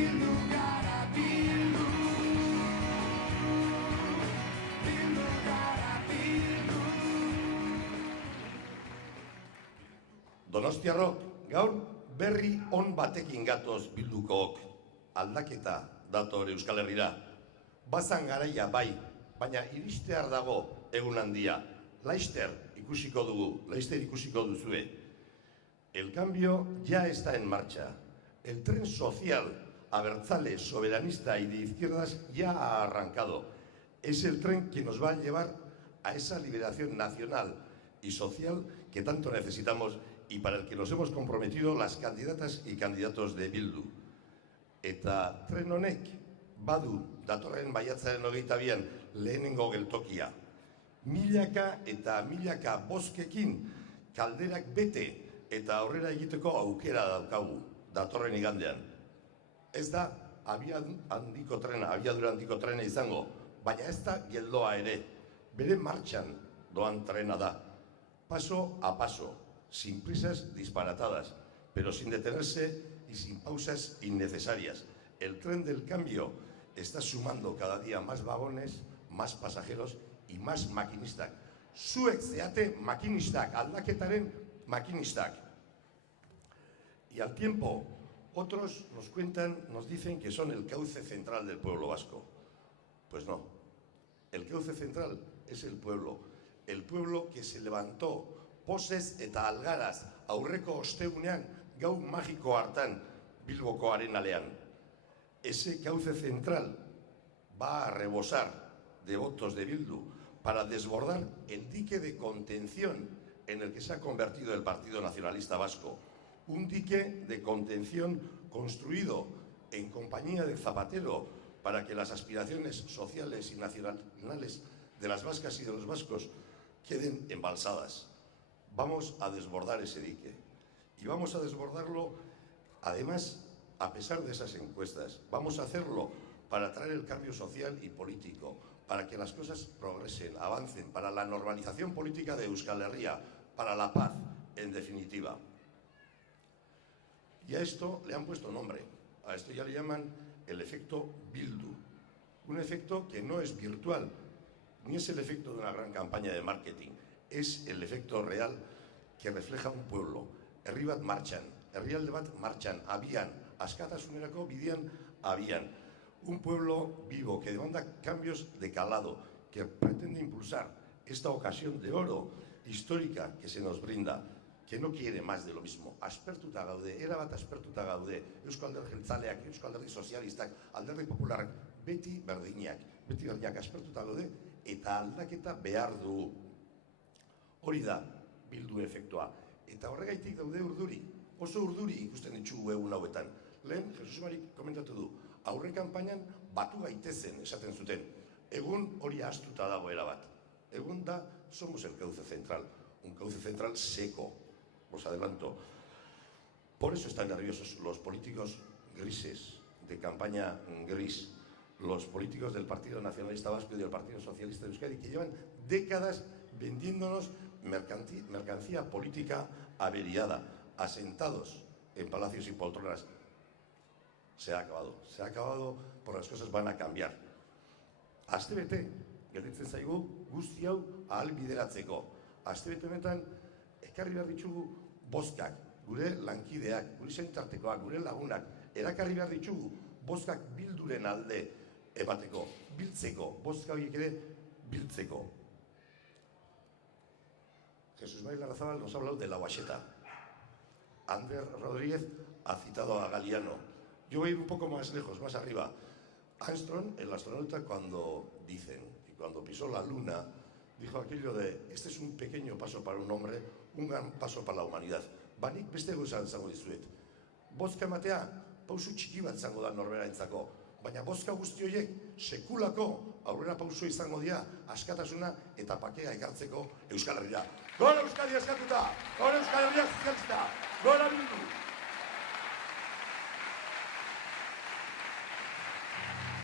Bildu gara, bildu. Bildu gara, bildu. Donostiarrok, gaur berri on batekin gatoz Bildukook. Aldaketa dator Euskal Herrira. Bazan garaia bai, baina iristear dago egun handia. Laster ikusiko duzue. El cambio ya está en marcha. El tren social, abertzale, soberanista y de izquierdas ya ha arrancado. Es el tren que nos va a llevar a esa liberación nacional y social que tanto necesitamos y para el que nos hemos comprometido las candidatas y candidatos de Bildu. Eta tren honek badu datorren maiatzaren 22an lehenengo geltokia. Milaka eta milaka bozkekin kalderak bete eta aurrera egiteko aukera daukagu datorren igandean. Ez da abiadura handiko trena izango, baina ez da geldoa ere. Bere martxan doan trena da. Paso a paso, sin prisas disparatadas, pero sin detenerse y sin pausas innecesarias. El tren del cambio está sumando cada día más vagones, más pasajeros y más makinistak. Zuek zeate makinistak, aldaketaren makinistak. Y al tiempo, otros nos dicen que son el cauce central del pueblo vasco. Pues no, el cauce central es el pueblo que se levantó poses eta algaraz aurreko ostegunean gau magiko hartan Bilboko arenalean. Ese cauce central va a rebosar de votos de Bildu para desbordar el dique de contención en el que se ha convertido el Partido Nacionalista Vasco. Un dique de contención construido en compañía de Zapatero para que las aspiraciones sociales y nacionales de las vascas y de los vascos queden embalsadas. Vamos a desbordar ese dique y vamos a desbordarlo, además, a pesar de esas encuestas. Vamos a hacerlo para traer el cambio social y político, para que las cosas progresen, avancen, para la normalización política de Euskal Herria, para la paz, en definitiva. Y a esto le han puesto nombre. A esto ya le llaman el efecto Bildu. Un efecto que no es virtual, ni es el efecto de una gran campaña de marketing. Es el efecto real que refleja un pueblo. Herri bat martxan, herrialde bat martxan, abian, askatasunerako bidean abian. Un pueblo vivo que demanda cambios de calado, que pretende impulsar esta ocasión de oro histórica que se nos brinda, que no quiere más de lo mismo. Aspertuta gaude, erabat aspertuta gaude, Eusko Alderdi Jeltzaleak, Eusko Alderdi Sozialistak, Alderdi Popularrak, beti berdinak aspertuta gaude, eta aldaketa behar dugu. Hori da Bildu efektua. Eta horregaitik daude urduri. Oso urduri ikusten ditugu egun hauetan. Lehen, Jesus Marik komentatu du, aurre kanpainan batu gaitezen esaten zuten. Egun hori ahaztuta dago erabat. Egun da, somos el cauce central. Un cauce central seco. Os adelanto. Por eso están nerviosos los políticos grises, de campaña gris. Los políticos del Partido Nacionalista Vasco y del Partido Socialista de Euskadi, que llevan décadas vendiéndonos mercancía política averiada, asentados en palacios y poltronas. Se ha acabado, por las cosas van a cambiar. Astebete, gelditzen zaigu, guzti hau ahalbideratzeko. Astebete honetan, ekarri behar ditugu bozkak, gure lankideak, gure senitartekoak, gure lagunak, erakarri behar ditugu bozkak Bilduren alde emateko, biltzeko, bozka horiek ere biltzeko. Jesús María Larrazabal nos ha hablado de la Huacheta. Ander Rodríguez ha citado a Galiano. Yo voy a ir un poco más lejos, más arriba. Armstrong, el astronauta, cuando dicen que cuando pisó la Luna, dijo aquello de, este es un pequeño paso para un hombre, un gran paso para la humanidad. Banik beste gauza izango dizuet. Bozka ematea, pausu txiki bat izango da norberaintzako. Baina bozka guzti horiek sekulako aurrera pauso izango dira askatasuna eta pakea ekartzeko Euskal Herria. Gora Euskadi askatuta! Gora Euskal Herria sozialista! Gora Bildu!